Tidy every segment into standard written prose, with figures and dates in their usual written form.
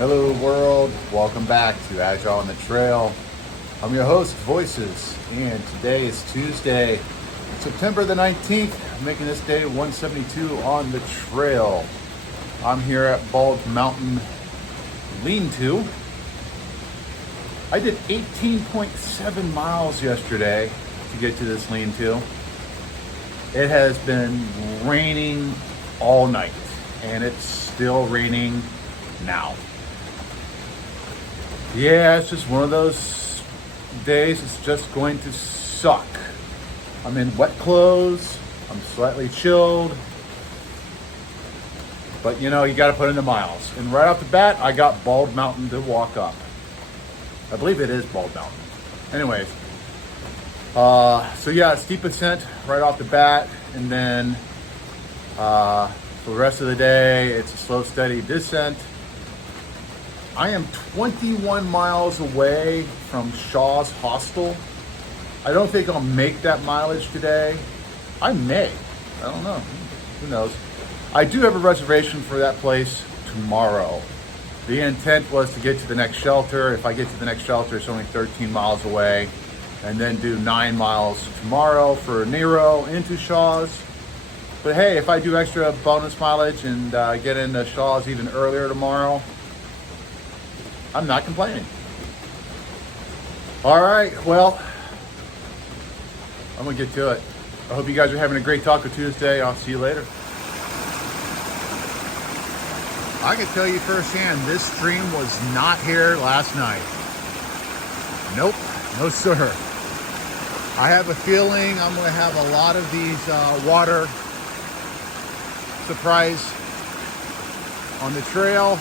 Hello world, welcome back to Agile on the Trail. I'm your host, Voices, and today is Tuesday, September the 19th, making this day 172 on the trail. I'm here at Bald Mountain Lean-To. I did 18.7 miles yesterday to get to this lean-to. It has been raining all night, and it's still raining now. Yeah, it's just one of those days it's just going to suck. I'm in wet clothes, I'm slightly chilled, but you know, you gotta put in the miles. And right off the bat, I got Bald Mountain to walk up. I believe it is Bald Mountain. Anyways, so yeah, steep ascent right off the bat, and then for the rest of the day, it's a slow, steady descent. I am 21 miles away from Shaw's Hostel. I don't think I'll make that mileage today. I may. I don't know. Who knows? I do have a reservation for that place tomorrow. The intent was to get to the next shelter. If I get to the next shelter, it's only 13 miles away. And then do 9 miles tomorrow for Nero into Shaw's. But hey, if I do extra bonus mileage and get into Shaw's even earlier tomorrow, I'm not complaining. All right, well, I'm gonna get to it. I hope you guys are having a great Taco Tuesday. I'll see you later. I can tell you firsthand, this stream was not here last night. Nope, no sir. I have a feeling I'm gonna have a lot of these water surprise on the trail,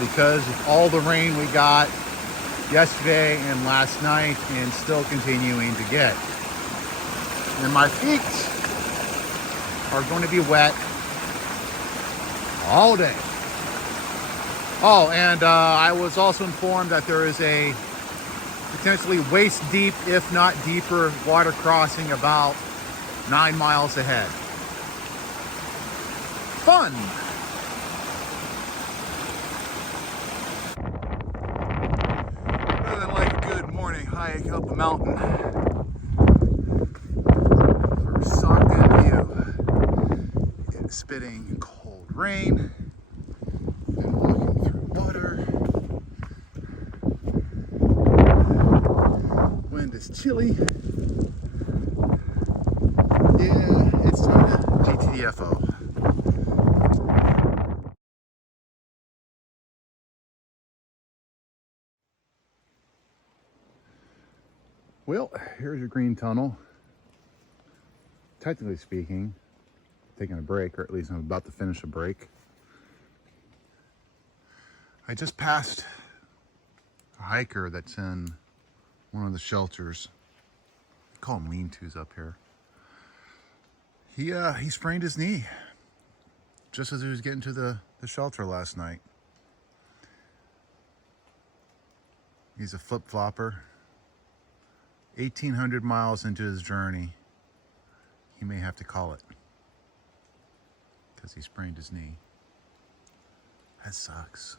because of all the rain we got yesterday and last night and still continuing to get. And my feet are going to be wet all day. Oh, and I was also informed that there is a potentially waist deep, if not deeper, water crossing about 9 miles ahead. Fun! Hike up a mountain for a shotgun view. It's spitting cold rain and walking through water. Wind is chilly. Yeah, it's time to GTFO. Well, here's your green tunnel. Technically speaking, taking a break, or at least I'm about to finish a break. I just passed a hiker that's in one of the shelters. We call them lean-tos up here. He sprained his knee just as he was getting to the shelter last night. He's a flip-flopper. 1,800 miles into his journey, he may have to call it because he sprained his knee. That sucks.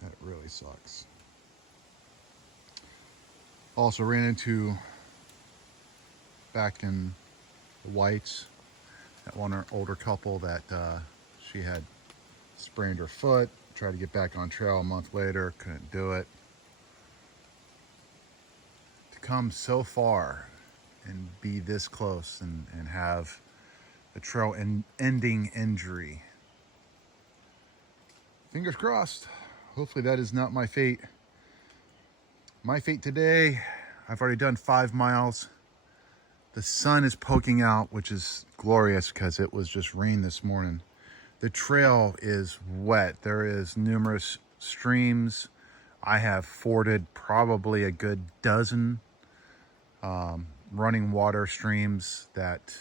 That really sucks. Also ran into, back in the Whites, that one older couple that she had sprained her foot, tried to get back on trail a month later, couldn't do it. Come so far and be this close and have a trail ending injury. Fingers crossed. Hopefully that is not my fate. My fate today, I've already done 5 miles. The sun is poking out, which is glorious because it was just rain this morning. The trail is wet. There is numerous streams. I have forded probably a good dozen running water streams that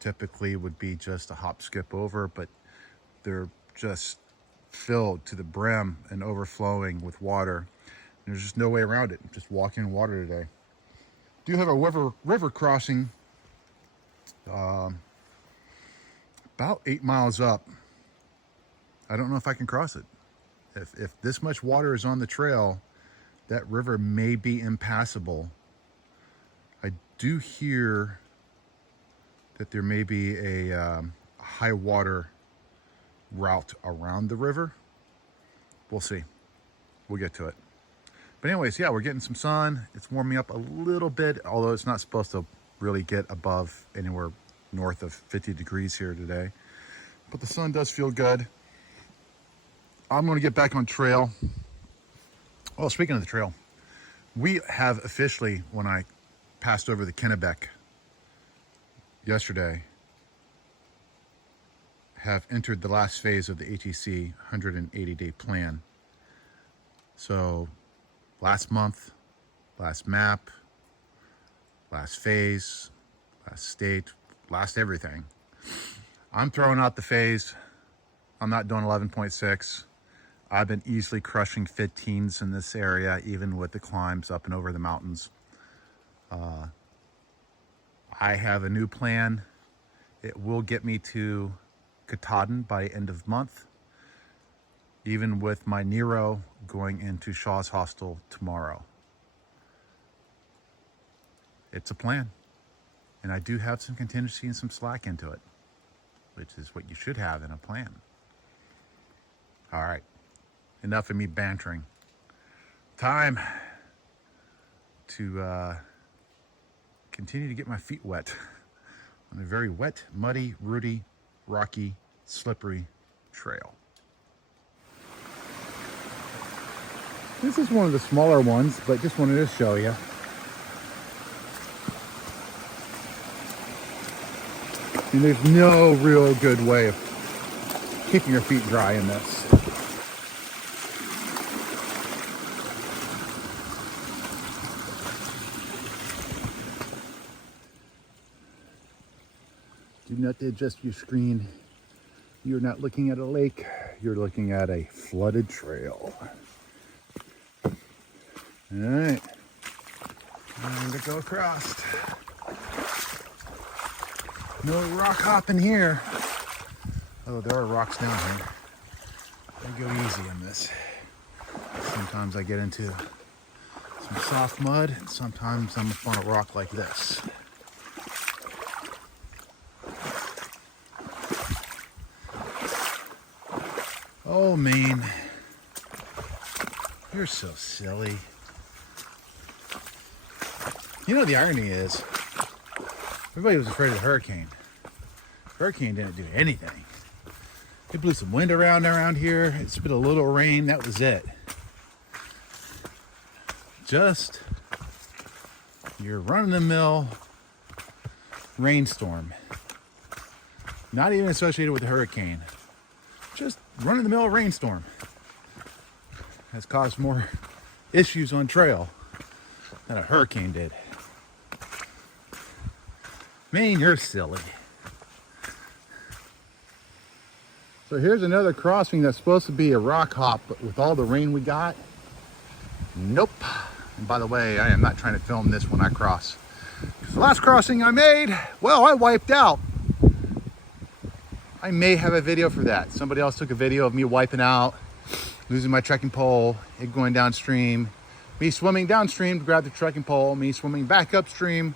typically would be just a hop skip over, but they're just filled to the brim and overflowing with water. And there's just no way around it. I'm just walking in water today. Do have a river crossing about 8 miles up I don't know if I can cross it. If this much water is on the trail, that river may be impassable. I do hear that there may be a high water route around the river. We'll see. We'll get to it. But anyways, yeah, we're getting some sun. It's warming up a little bit, although it's not supposed to really get above anywhere north of 50 degrees here today. But the sun does feel good. I'm going to get back on trail. Oh, speaking of the trail, we have officially, when I passed over the Kennebec yesterday, have entered the last phase of the ATC 180-day plan. So last month, last map, last phase, last state, last everything. I'm throwing out the phase. I'm not doing 11.6. I've been easily crushing 15s in this area, even with the climbs up and over the mountains. I have a new plan. It will get me to Katahdin by end of month, even with my Nero going into Shaw's Hostel tomorrow. It's a plan. And I do have some contingency and some slack into it, which is what you should have in a plan. All right. Enough of me bantering. Time to continue to get my feet wet on a very wet, muddy, rooty, rocky, slippery trail. This is one of the smaller ones, but just wanted to show you. And there's no real good way of keeping your feet dry in this. Do not adjust your screen. You're not looking at a lake, you're looking at a flooded trail. All right, I'm gonna go across. No rock hopping here. Oh, there are rocks down here. I go easy on this. Sometimes I get into some soft mud, and sometimes I'm up on a rock like this. Oh, Maine, you're so silly. You know, the irony is, everybody was afraid of the hurricane. Hurricane didn't do anything. It blew some wind around here. It spit a little rain. That was it. Just your run-of-the-mill rainstorm. Not even associated with the hurricane. Just run-of-the-mill rainstorm has caused more issues on trail than a hurricane did. Maine, you're silly. So here's another crossing that's supposed to be a rock hop, but with all the rain we got, nope. And by the way, I am not trying to film this when I cross. Because the last crossing I made, well, I wiped out. I may have a video for that. Somebody else took a video of me wiping out, losing my trekking pole, it going downstream, me swimming downstream to grab the trekking pole, me swimming back upstream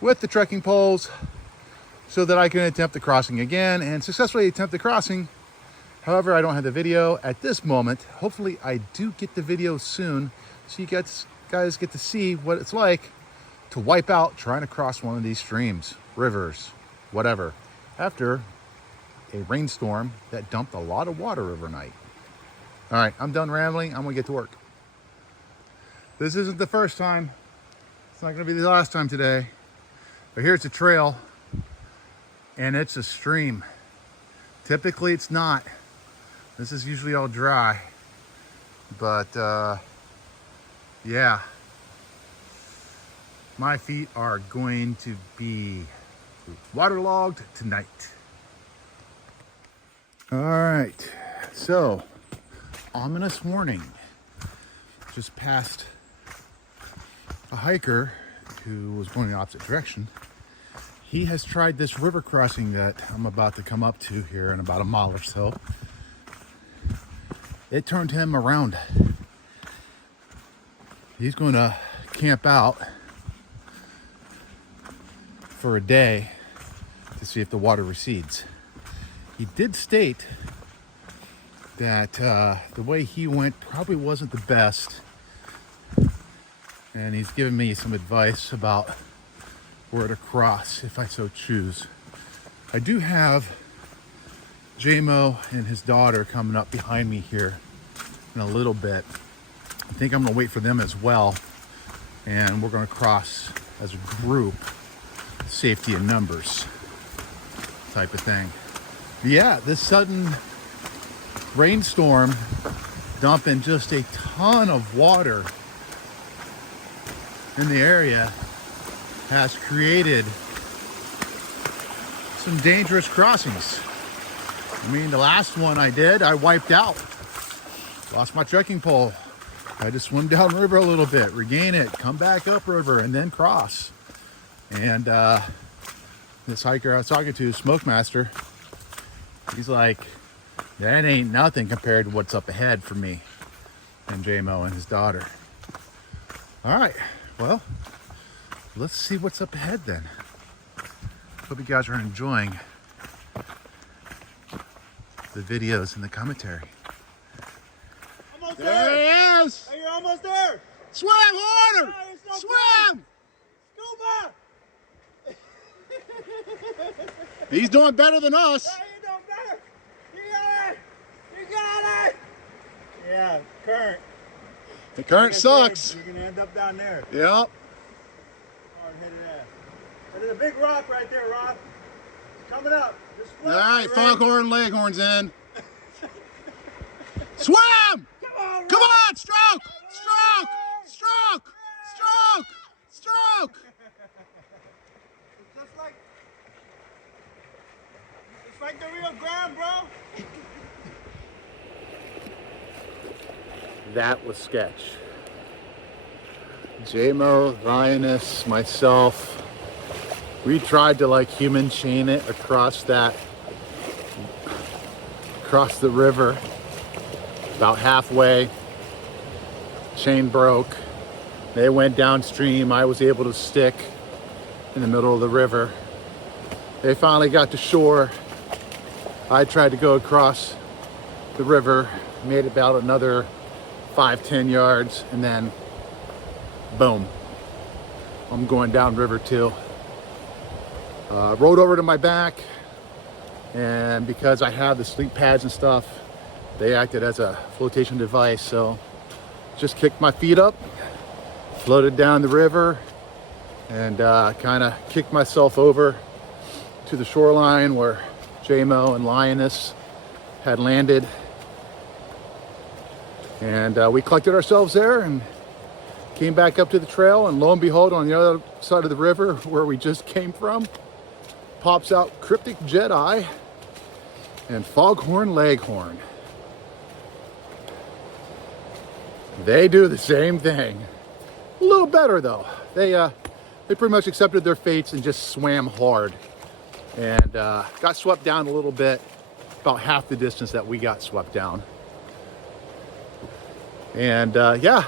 with the trekking poles so that I can attempt the crossing again and successfully attempt the crossing. However, I don't have the video at this moment. Hopefully I do get the video soon so you guys get to see what it's like to wipe out trying to cross one of these streams, rivers, whatever, after a rainstorm that dumped a lot of water overnight. All right, I'm done rambling. I'm gonna get to work. This isn't the first time. It's not gonna be the last time today. But here's a trail and it's a stream. Typically it's not. This is usually all dry. But yeah, my feet are going to be waterlogged tonight. All right, so ominous warning. Just passed a hiker who was going the opposite direction. He has tried this river crossing that I'm about to come up to here in about a mile or so. it turned him around. He's going to camp out for a day to see if the water recedes. He did state that the way he went probably wasn't the best, and he's given me some advice about where to cross if I so choose. I do have JMO and his daughter coming up behind me here in a little bit. I think I'm gonna wait for them as well, and we're gonna cross as a group, safety in numbers type of thing. Yeah, this sudden rainstorm dumping just a ton of water in the area has created some dangerous crossings. I mean, the last one I did, I wiped out. Lost my trekking pole. I had to swim downriver a little bit, regain it, come back upriver, and then cross. And this hiker I was talking to, Smoke Master, he's like, that ain't nothing compared to what's up ahead for me and JMO and his daughter. All right, well, let's see what's up ahead then. Hope you guys are enjoying the videos and the commentary. Almost There there. he is! Hey, you're almost there. Swim harder! Oh, you're so Swim! Scuba! He's doing better than us. Yeah, you're doing better. You got it. You got it. Yeah, current. The current sucks. You're gonna end up down there. Yep. Hard-headed ass. But there's a big rock right there, Rob. It's coming up. Just All flip. right, foghorn leghorns in. Swim! Come on, Rob. Come on, stroke! Stroke! Stroke! Stroke! Stroke! It's like the real ground, bro. That was sketch. JMO, Lioness, myself, we tried to like human chain it across the river. About halfway, chain broke. They went downstream. I was able to stick in the middle of the river. They finally got to shore. I tried to go across the river, made about another 5-10 yards, and then boom, I'm going down river too. Rode over to my back, and because I have the sleep pads and stuff, they acted as a flotation device. So just kicked my feet up, floated down the river, and kind of kicked myself over to the shoreline where JMO and Lioness had landed. And we collected ourselves there and came back up to the trail, and lo and behold, on the other side of the river where we just came from, pops out Cryptic Jedi and Foghorn Leghorn. They do the same thing. A little better though. They pretty much accepted their fates and just swam hard, and got swept down a little bit, about half the distance that we got swept down. And yeah,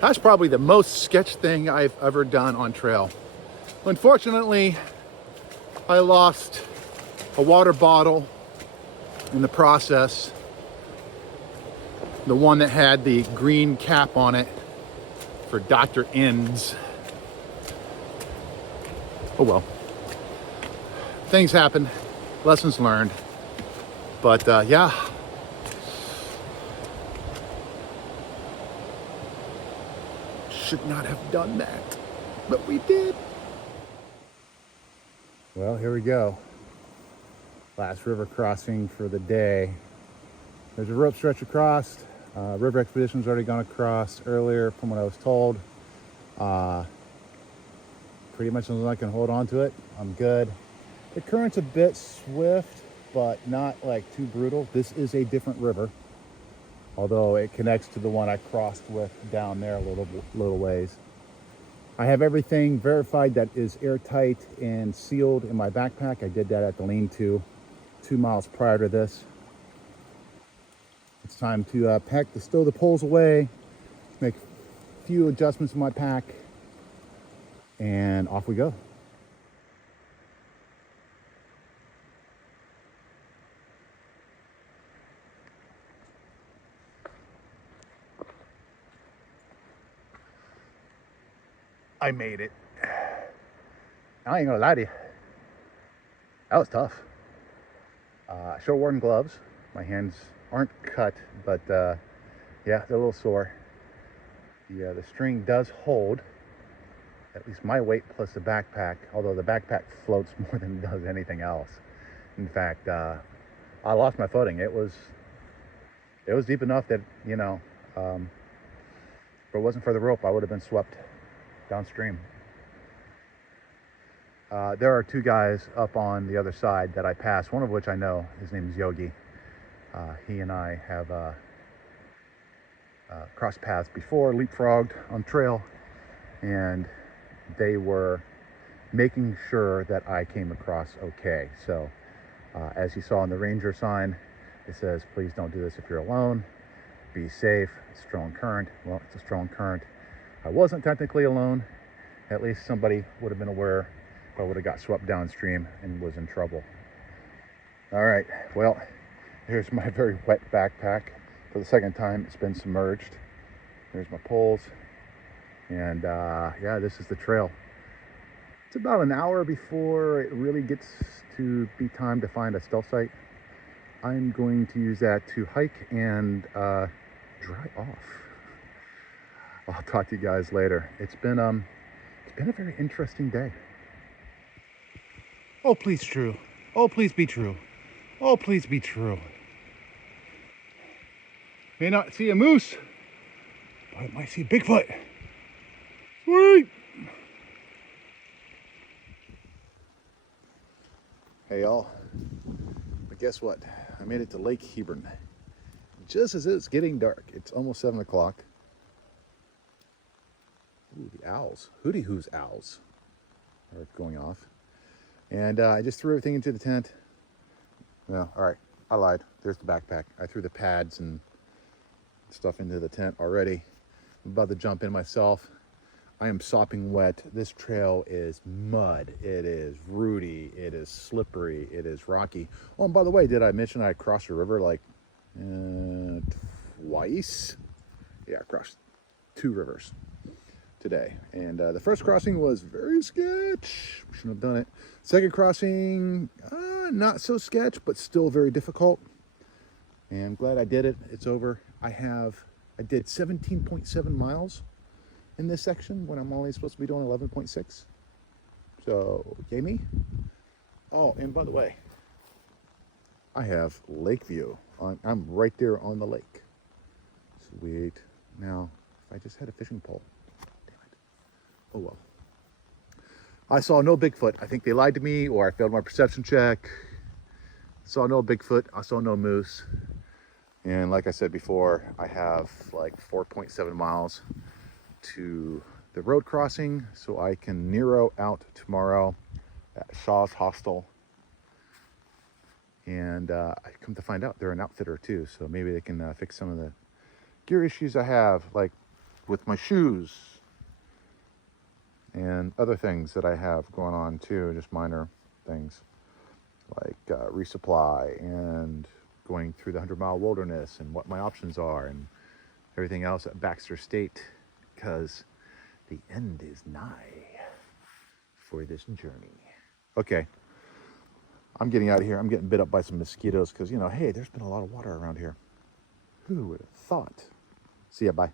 that's probably the most sketch thing I've ever done on trail. Unfortunately, I lost a water bottle in the process. The one that had the green cap on it for Dr. Ends. Oh well. Things happen, lessons learned. But yeah. Should not have done that, but we did. Well, here we go. Last river crossing for the day. There's a rope stretch across. River Expedition's already gone across earlier from what I was told. Pretty much as long as I can hold on to it, I'm good. The current's a bit swift, but not like too brutal. This is a different river, although it connects to the one I crossed with down there a little ways. I have everything verified that is airtight and sealed in my backpack. I did that at the lean-to 2 miles prior to this. it's time to stow the poles away, make a few adjustments in my pack, and off we go. I made it. I ain't gonna lie to you. That was tough. Sure worn gloves. My hands aren't cut, but yeah, they're a little sore. The string does hold at least my weight plus the backpack, although the backpack floats more than it does anything else. In fact, I lost my footing. It was deep enough that, you know, if it wasn't for the rope, I would have been swept downstream. There are two guys up on the other side that I passed, one of which I know. His name is Yogi. He and I have crossed paths before, leapfrogged on trail, and they were making sure that I came across okay. So as you saw on the ranger sign, it says, please don't do this if you're alone. Be safe. Strong current. Well, it's a strong current. I wasn't technically alone. At least somebody would have been aware if I would have got swept downstream and was in trouble. All right, well, here's my very wet backpack. For the second time, it's been submerged. There's my poles. And yeah, this is the trail. It's about an hour before it really gets to be time to find a stealth site. I'm going to use that to hike and dry off. I'll talk to you guys later. It's been a very interesting day. Oh, please true. Oh, please be true. Oh, please be true. May not see a moose, but it might see Bigfoot. Sweet. Hey y'all, but guess what? I made it to Lake Hebron just as it's getting dark. It's almost 7 o'clock. Ooh, the owls, hooty hoos owls are going off. And I just threw everything into the tent. No, all right, I lied. There's the backpack. I threw the pads and stuff into the tent already. I'm about to jump in myself. I am sopping wet. This trail is mud. It is rooty. It is slippery. It is rocky. Oh, and by the way, did I mention I crossed a river like twice? Yeah, I crossed 2 rivers today. And the first crossing was very sketch. We shouldn't have done it. Second crossing, not so sketch, but still very difficult. And I'm glad I did it. It's over. I did 17.7 miles in this section when I'm only supposed to be doing 11.6. So, yay me. Oh, and by the way, I have lake view. I'm right there on the lake. Sweet. Now, if I just had a fishing pole. Damn it. Oh well. I saw no Bigfoot. I think they lied to me, or I failed my perception check. Saw no Bigfoot. I saw no moose. And like I said before, I have like 4.7 miles to the road crossing, so I can Nero out tomorrow at Shaw's Hostel. And I come to find out they're an outfitter too, so maybe they can fix some of the gear issues I have, like with my shoes and other things that I have going on too, just minor things like resupply and going through the 100-mile wilderness and what my options are and everything else at Baxter State, because the end is nigh for this journey. Okay, I'm getting out of here. I'm getting bit up by some mosquitoes because, you know, hey, there's been a lot of water around here. Who would have thought? See ya, bye.